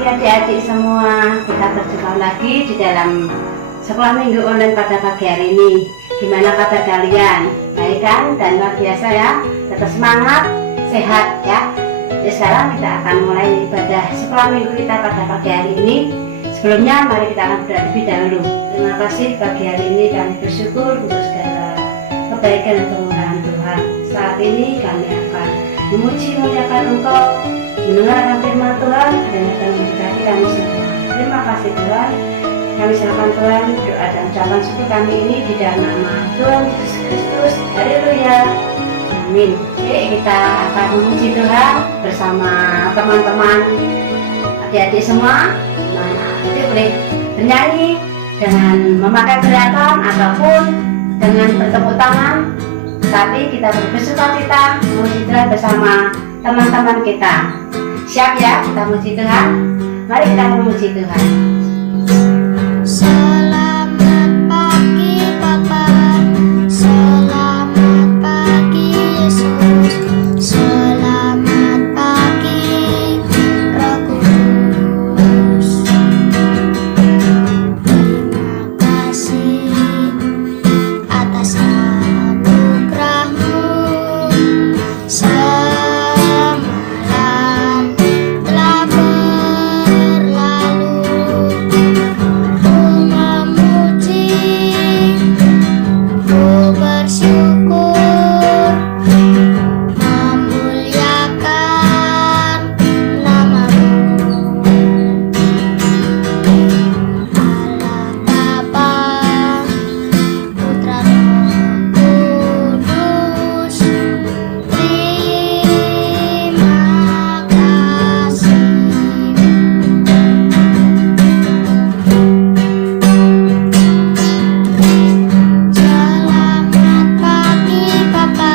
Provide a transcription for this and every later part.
pagi adik-adik semua. Kita berjumpa lagi di dalam sekolah minggu online pada pagi hari ini. Gimana kabar kalian? Baik kan? Dan luar biasa ya. Tetap semangat, sehat ya. Jadi sekarang kita akan mulai ibadah sekolah minggu kita pada pagi hari ini. Sebelumnya mari kita akan berdoa terlebih dahulu. Terima kasih pagi hari ini kami bersyukur untuk segala kebaikan dan kemurahan Tuhan. Saat ini kami akan memuji muliakan Engkau, mendengarkan firman Tuhan dan akan memberkati kami semua. Terima kasih Tuhan. Kami serahkan Tuhan doa dan ucapan syukur kami ini di dalam nama Tuhan Yesus Kristus. Haleluya. Amin. Oke, kita akan memuji Tuhan bersama teman-teman adik-adik semua. Mana itu boleh bernyanyi dengan memakai teriakan ataupun dengan bertepuk tangan. Tapi kita bersukacita memuji Tuhan bersama teman-teman kita. Siap ya kita memuji Tuhan? Mari kita memuji Tuhan. Selamat pagi Bapa, selamat pagi Yesus, selamat pagi Roh Kudus. Terima kasih atas anugerah-Mu. Semalam telah berlalu, ku memuji, ku bersyukur, memuliakan nama-Mu. Allah Bapa, Putra Roh Kudus, terima kasih. Selamat pagi Bapa,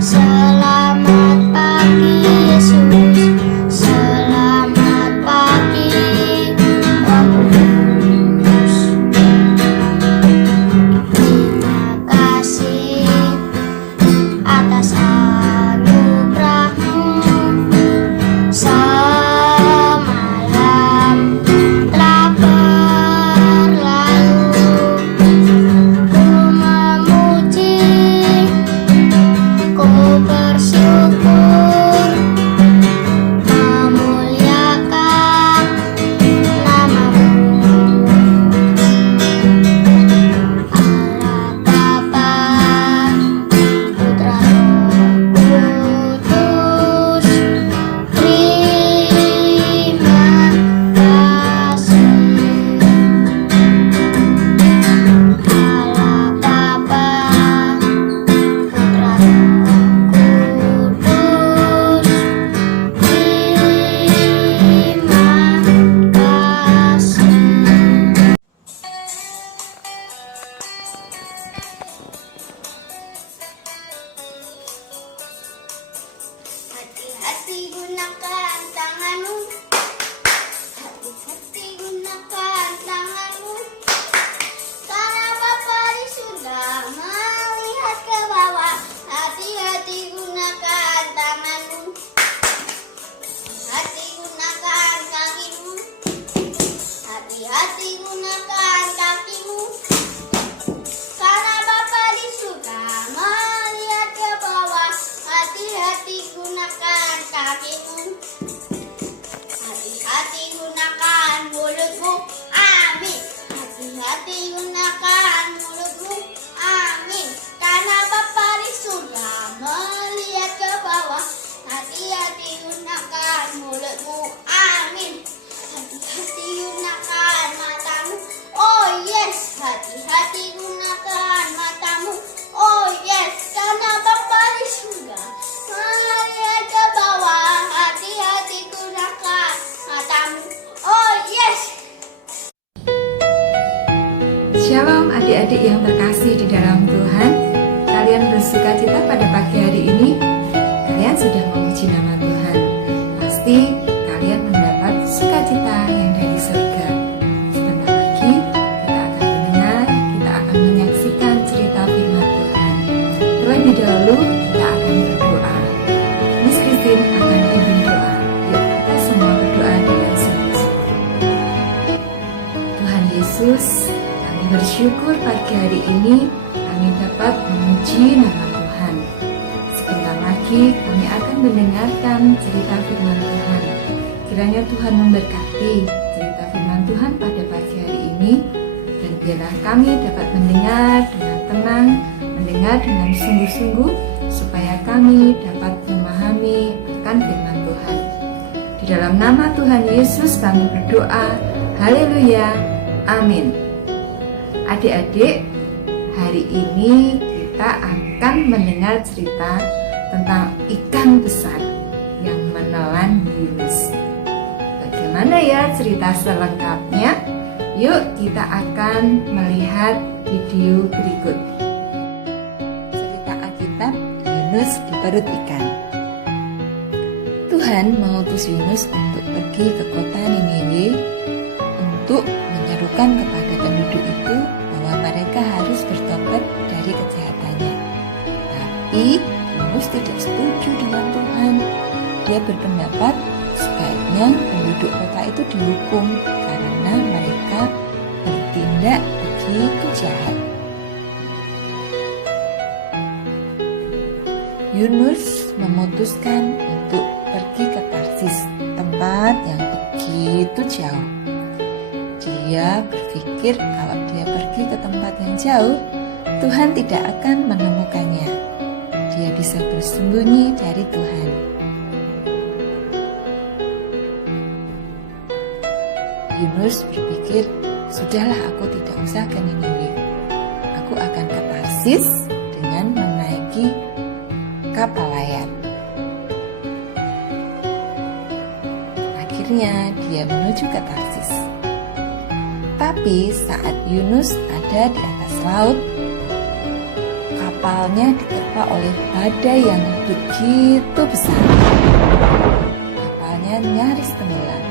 selamat pagi Yesus, selamat pagi Roh Kudus. Terima kasih atas anugerah-Mu. Semalam telah berlalu, ku memuji, ku bersyukur, memuliakan nama-Mu. Allah Bapa, Putra Roh Kudus, terima kasih. Allah Bapa, Putra Roh Kudus, terima kasih. Hati-hati gunakan tanganmu, hati-hati gunakan tanganmu, karena Bapa di surga melihat ke bawah. Hati-hati gunakan tanganmu, hati gunakan kakimu, hati-hati gunakan kakimu, karena Bapa di surga melihat ke bawah. Hati-hati gunakan kakimu, hati-hati gunakan mulutmu. Amin. Hati-hati gunakan mulutmu. Amin. Karena Bapa di surga melihat ke bawah. Hati-hati gunakan mulutmu. Amin. Hati-hati gunakan matamu. Oh yes. Hati-hati gunakan matamu. Oh yes. Karena Bapa di surga melihat ke bawah. Hati-hati gunakan matamu. Oh yes. Shalom adik-adik yang terkasih di dalam Tuhan. Kalian bersukacita pada pagi hari ini. Kalian sudah memuji nama Tuhan. Pasti kalian mendapat sukacita yang dari surga. Sebentar lagi kita akan mendengar, kita akan menyaksikan cerita firman Tuhan. Terlebih dahulu kita akan berdoa. Miss Christine akan pimpin doa. Yuk kita semua berdoa dengan sungguh. Yesus, kami bersyukur pagi hari ini kami dapat memuji nama Tuhan. Sebentar lagi kami akan mendengarkan cerita firman Tuhan. Kiranya Tuhan memberkati cerita firman Tuhan pada pagi hari ini, dan biarlah kami dapat mendengar dengan tenang, mendengar dengan sungguh-sungguh, supaya kami dapat memahami akan firman Tuhan. Di dalam nama Tuhan Yesus kami berdoa, haleluya, amin. Adik-adik, hari ini kita akan mendengar cerita tentang ikan besar yang menelan Yunus. Bagaimana ya cerita selengkapnya? Yuk kita akan melihat video berikut. Cerita Alkitab, Yunus di perut ikan. Tuhan mengutus Yunus untuk pergi ke kota Niniwe untuk menyerukan kepada penduduk itu bahwa mereka harus bertobat dari kejahatannya. Tapi Yunus tidak setuju dengan Tuhan. Dia berpendapat sebaiknya penduduk kota itu dihukum karena mereka bertindak begitu jahat. Yunus memutuskan untuk pergi ke Tarsis, tempat yang begitu jauh. Dia berpikir kalau dia pergi ke tempat yang jauh, Tuhan tidak akan menemukannya. Dia bisa bersembunyi dari Tuhan. Yunus berpikir, sudahlah aku tidak usah ke Niniwe. Aku akan ke Tarsis dengan menaiki kapal layar. Akhirnya dia menuju ke Tarsis. Tapi saat Yunus ada di atas laut, kapalnya diterpa oleh badai yang begitu besar. Kapalnya nyaris tenggelam.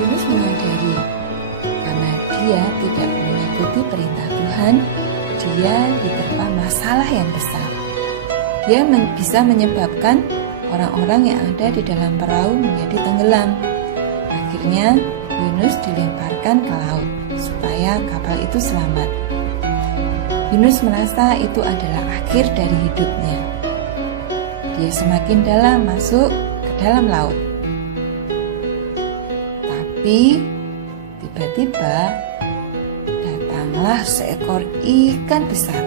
Yunus menyadari karena dia tidak mengikuti perintah Tuhan, dia diterpa masalah yang besar. Dia bisa menyebabkan orang-orang yang ada di dalam perahu menjadi tenggelam. Akhirnya Yunus dilemparkan ke laut supaya kapal itu selamat. Yunus merasa itu adalah akhir dari hidupnya. Dia semakin dalam masuk ke dalam laut. Tapi tiba-tiba datanglah seekor ikan besar.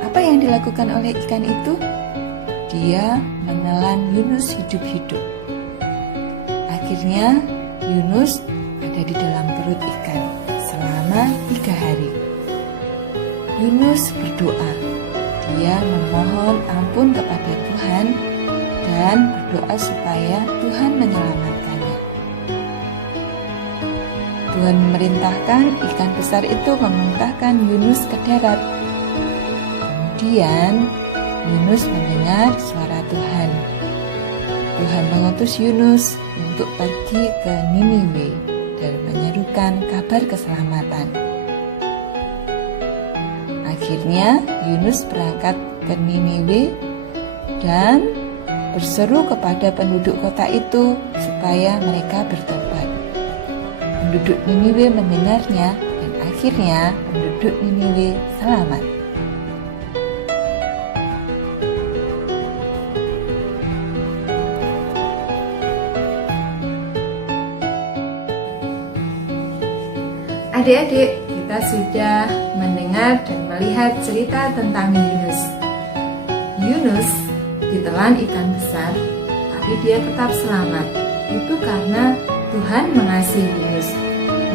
Apa yang dilakukan oleh ikan itu? Dia menelan Yunus hidup-hidup. Akhirnya Yunus ada di dalam perut ikan selama 3 hari. Yunus berdoa. Dia memohon ampun kepada Tuhan dan berdoa supaya Tuhan menyelamatkannya. Tuhan memerintahkan ikan besar itu memuntahkan Yunus ke darat. Kemudian Yunus mendengar suara Tuhan. Tuhan mengutus Yunus untuk pergi ke Niniwe dan menyerukan kabar keselamatan. Akhirnya Yunus berangkat ke Niniwe dan berseru kepada penduduk kota itu supaya mereka bertobat. Penduduk Niniwe mendengarnya dan akhirnya penduduk Niniwe selamat. Adik-adik, kita sudah mendengar dan melihat cerita tentang Yunus. Yunus ditelan ikan besar, tapi dia tetap selamat. Itu karena Tuhan mengasihi Yunus.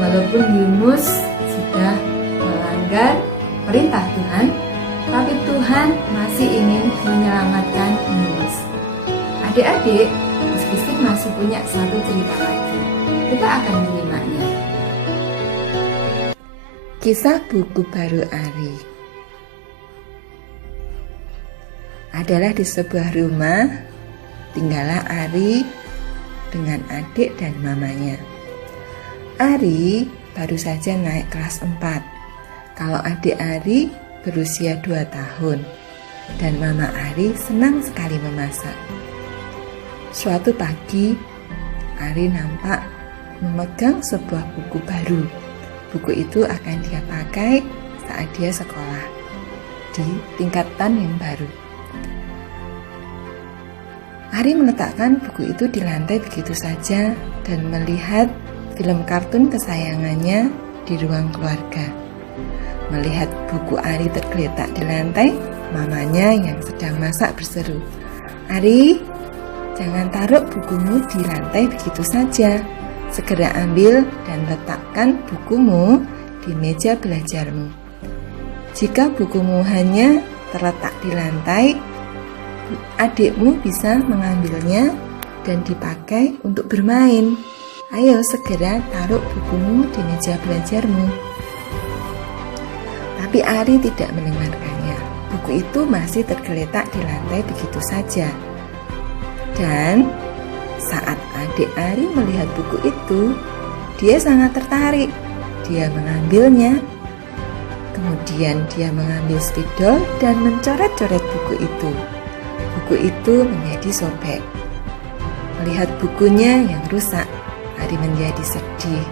Walaupun Yunus sudah melanggar perintah Tuhan, tapi Tuhan masih ingin menyelamatkan Yunus. Adik-adik, Miss masih punya satu cerita lagi. Kita akan menyimaknya. Kisah buku baru Ari. Adalah di sebuah rumah, tinggallah Ari dengan adik dan mamanya. Ari baru saja naik kelas 4. Kalau adik Ari berusia 2 tahun. Dan mama Ari senang sekali memasak. Suatu pagi, Ari nampak memegang sebuah buku baru. Buku itu akan dia pakai saat dia sekolah di tingkatan yang baru. Ari meletakkan buku itu di lantai begitu saja dan melihat film kartun kesayangannya di ruang keluarga. Melihat buku Ari tergeletak di lantai, mamanya yang sedang masak berseru, "Ari, jangan taruh bukumu di lantai begitu saja. Segera ambil dan letakkan bukumu di meja belajarmu. Jika bukumu hanya terletak di lantai, adikmu bisa mengambilnya dan dipakai untuk bermain. Ayo segera taruh bukumu di meja belajarmu." Tapi Ari tidak mendengarkannya. Buku itu masih tergeletak di lantai begitu saja. Dan saat adik Ari melihat buku itu, dia sangat tertarik. Dia mengambilnya. Kemudian dia mengambil spidol dan mencoret-coret buku itu. Buku itu menjadi sobek. Melihat bukunya yang rusak, Ari menjadi sedih.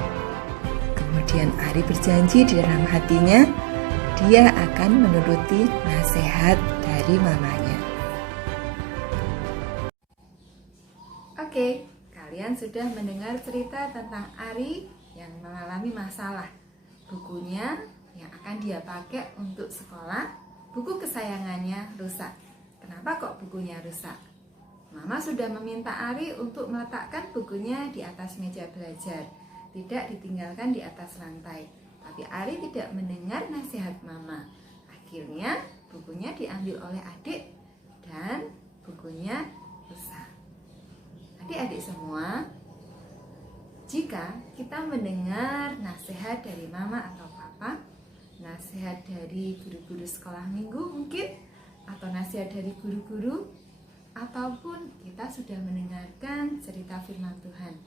Kemudian Ari berjanji di dalam hatinya, dia akan menuruti nasihat dari mamanya. Oke, kalian sudah mendengar cerita tentang Ari yang mengalami masalah. Bukunya yang akan dia pakai untuk sekolah, buku kesayangannya rusak. Kenapa kok bukunya rusak? Mama sudah meminta Ari untuk meletakkan bukunya di atas meja belajar, tidak ditinggalkan di atas lantai. Tapi Ari tidak mendengar nasihat Mama. Akhirnya bukunya diambil oleh adik dan bukunya rusak. Adik-adik semua, jika kita mendengar nasihat dari Mama atau Papa, nasihat dari guru-guru sekolah minggu mungkin, atau nasihat dari guru-guru, ataupun kita sudah mendengarkan cerita firman Tuhan.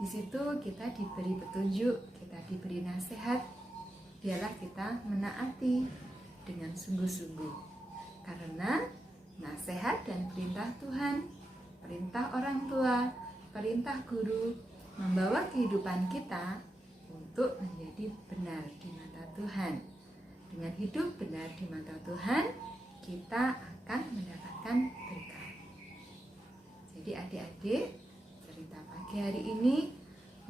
Di situ kita diberi petunjuk, kita diberi nasihat, biarlah kita menaati dengan sungguh-sungguh. Karena nasihat dan perintah Tuhan, perintah orang tua, perintah guru membawa kehidupan kita untuk menjadi benar di mata Tuhan. Dengan hidup benar di mata Tuhan, kita akan mendapatkan berkat. Jadi adik-adik, cerita pagi hari ini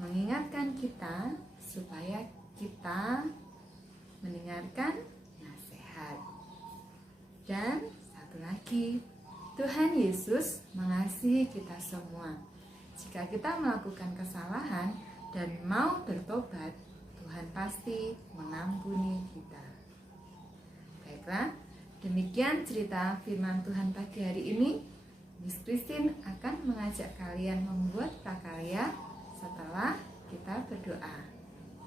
mengingatkan kita supaya kita mendengarkan nasihat. Dan satu lagi, Tuhan Yesus mengasihi kita semua. Jika kita melakukan kesalahan dan mau bertobat, Tuhan pasti mengampuni kita. Baiklah, demikian cerita firman Tuhan pagi hari ini. Miss Christine akan mengajak kalian membuat prakarya setelah kita berdoa.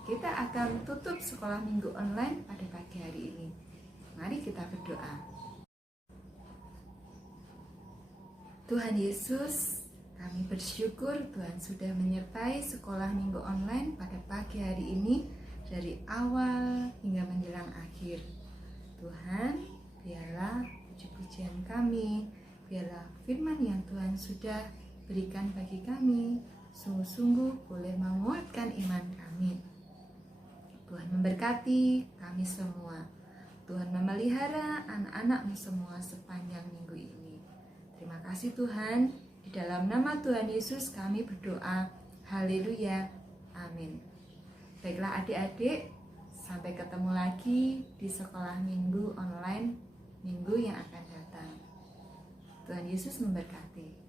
Kita akan tutup sekolah minggu online pada pagi hari ini. Mari kita berdoa. Tuhan Yesus, kami bersyukur Tuhan sudah menyertai sekolah minggu online pada pagi hari ini dari awal hingga menjelang akhir. Tuhan, biarlah puji-pujian kami, biarlah firman yang Tuhan sudah berikan bagi kami sungguh-sungguh boleh menguatkan iman kami. Tuhan memberkati kami semua. Tuhan memelihara anak-anak-Mu semua sepanjang minggu ini. Terima kasih Tuhan. Di dalam nama Tuhan Yesus kami berdoa. Haleluya. Amin. Baiklah adik-adik, sampai ketemu lagi di sekolah minggu online minggu yang akan datang. Tuhan Yesus memberkati.